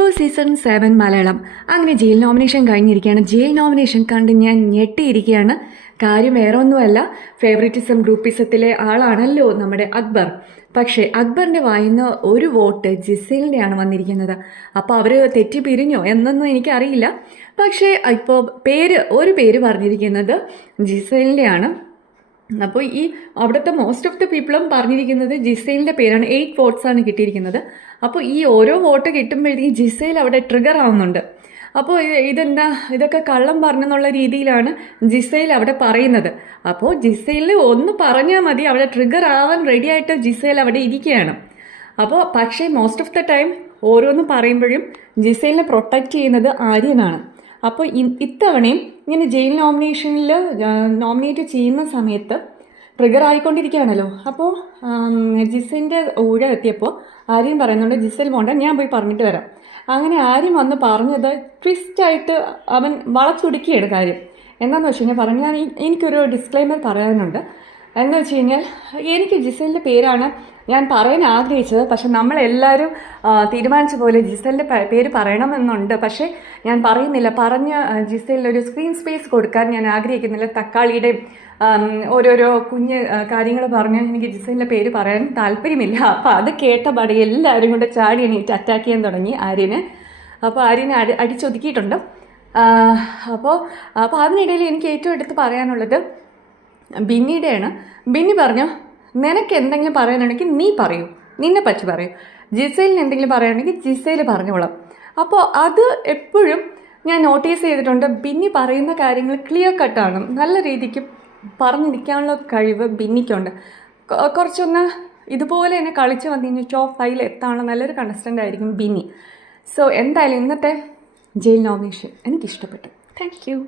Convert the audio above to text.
Boss season 7 Malayalam. അങ്ങനെ jail nomination കഴിഞ്ഞിരിക്കുകയാണ്. Jail nomination കണ്ട് ഞാൻ ഞെട്ടിയിരിക്കുകയാണ്. കാര്യം വേറെ ഒന്നുമല്ല, ഫേവറിറ്റിസം ഗ്രൂപ്പിസത്തിലെ ആളാണല്ലോ നമ്മുടെ അക്ബർ. പക്ഷേ അക്ബറിൻ്റെ വായിന്ന് ഒരു വോട്ട് ജിസേലിൻ്റെയാണ് വന്നിരിക്കുന്നത്. അപ്പോൾ അവർ തെറ്റി പിരിഞ്ഞോ എന്നൊന്നും എനിക്കറിയില്ല. പക്ഷേ ഇപ്പോൾ ഒരു പേര് പറഞ്ഞിരിക്കുന്നത് ജിസേലിൻ്റെയാണ്. അപ്പോൾ ഈ അവിടുത്തെ മോസ്റ്റ് ഓഫ് ദ പീപ്പിളും പറഞ്ഞിരിക്കുന്നത് ജിസേലിൻ്റെ പേരാണ്. 8 വോട്ട്സാണ് കിട്ടിയിരിക്കുന്നത്. അപ്പോൾ ഈ ഓരോ വോട്ട് കിട്ടുമ്പോഴത്തേക്കും ജിസേൽ അവിടെ ട്രിഗർ ആവുന്നുണ്ട്. അപ്പോൾ ഇതൊക്കെ കള്ളം പറഞ്ഞെന്നുള്ള രീതിയിലാണ് ജിസേൽ അവിടെ പറയുന്നത്. അപ്പോൾ ജിസേലിന് ഒന്ന് പറഞ്ഞാൽ മതി, അവിടെ ട്രിഗർ ആവാൻ റെഡി ആയിട്ട് ജിസേൽ അവിടെ ഇരിക്കുകയാണ്. അപ്പോൾ പക്ഷേ മോസ്റ്റ് ഓഫ് ദ ടൈം ഓരോന്ന് പറയുമ്പോഴും ജിസേലിനെ പ്രൊട്ടക്റ്റ് ചെയ്യുന്നത് ആര്യനാണ്. അപ്പോൾ ഇത്തവണയും ഇങ്ങനെ ജയിൽ നോമിനേഷനിൽ നോമിനേറ്റ് ചെയ്യുന്ന സമയത്ത് ട്രിഗർ ആയിക്കൊണ്ടിരിക്കുകയാണല്ലോ. അപ്പോൾ ജിസേലിൻ്റെ ഊഴ എത്തിയപ്പോൾ ആര്യൻ പറയുന്നുണ്ട് ജിസേൽ പോണ്ട, ഞാൻ പോയി പറഞ്ഞിട്ട് വരാം. അങ്ങനെ ആര്യൻ വന്ന് പറഞ്ഞത് ട്വിസ്റ്റായിട്ട് അവൻ വളച്ചൊടുക്കിയാണ് കാര്യം. എന്താണെന്ന് വെച്ച് കഴിഞ്ഞാൽ എനിക്കൊരു ഡിസ്ക്ലൈമർ പറയാനുണ്ട്. എന്ന് വെച്ച് കഴിഞ്ഞാൽ എനിക്ക് ജിസേലിൻ്റെ പേരാണ് ഞാൻ പറയാൻ ആഗ്രഹിച്ചത്. പക്ഷെ നമ്മളെല്ലാവരും തീരുമാനിച്ച പോലെ ജിസേലിൻ്റെ പേര് പറയണമെന്നുണ്ട്. പക്ഷേ ഞാൻ പറയുന്നില്ല. ജിസേലിനൊരു സ്ക്രീൻ സ്പേസ് കൊടുക്കാൻ ഞാൻ ആഗ്രഹിക്കുന്നില്ല. തക്കാളിയുടെ ഓരോരോ കുഞ്ഞ് കാര്യങ്ങൾ പറഞ്ഞ് എനിക്ക് ജിസേലിൻ്റെ പേര് പറയാൻ താല്പര്യമില്ല. അപ്പോൾ അത് കേട്ടപാടെ എല്ലാവരും കൊണ്ട് ചാടി എണീറ്റ് അറ്റാക്ക് ചെയ്യാൻ തുടങ്ങി ആര്യനെ. അപ്പോൾ ആര്യനെ അടിച്ചൊതുക്കിയിട്ടുണ്ട്. അപ്പോൾ അതിനിടയിൽ എനിക്ക് ഏറ്റവും എടുത്ത് പറയാനുള്ളത് ബിന്നിയുടെയാണ്. ബിന്നി പറഞ്ഞു, നിനക്ക് എന്തെങ്കിലും പറയാനുണ്ടെങ്കിൽ നീ പറയൂ, നിന്നെ പറ്റി പറയൂ. ജിസേലിന് എന്തെങ്കിലും പറയുകയാണെങ്കിൽ ജിസേൽ പറഞ്ഞോളാം. അപ്പോൾ അത് എപ്പോഴും ഞാൻ നോട്ടീസ് ചെയ്തിട്ടുണ്ട്. ബിന്നി പറയുന്ന കാര്യങ്ങൾ ക്ലിയർ കട്ടാണ്. നല്ല രീതിക്ക് പറഞ്ഞിരിക്കാനുള്ള കഴിവ് ബിന്നിക്കുണ്ട്. കുറച്ചൊന്ന് ഇതുപോലെ തന്നെ കളിച്ച് വന്നു കഴിഞ്ഞാൽ ടോപ്പ് 5 എത്താനുള്ള നല്ലൊരു കണ്ടസ്റ്റൻ്റ് ആയിരിക്കും ബിന്നി. സോ എന്തായാലും ഇന്നത്തെ ജയിൽ നോമിനേഷൻ എനിക്കിഷ്ടപ്പെട്ടു. Thank U.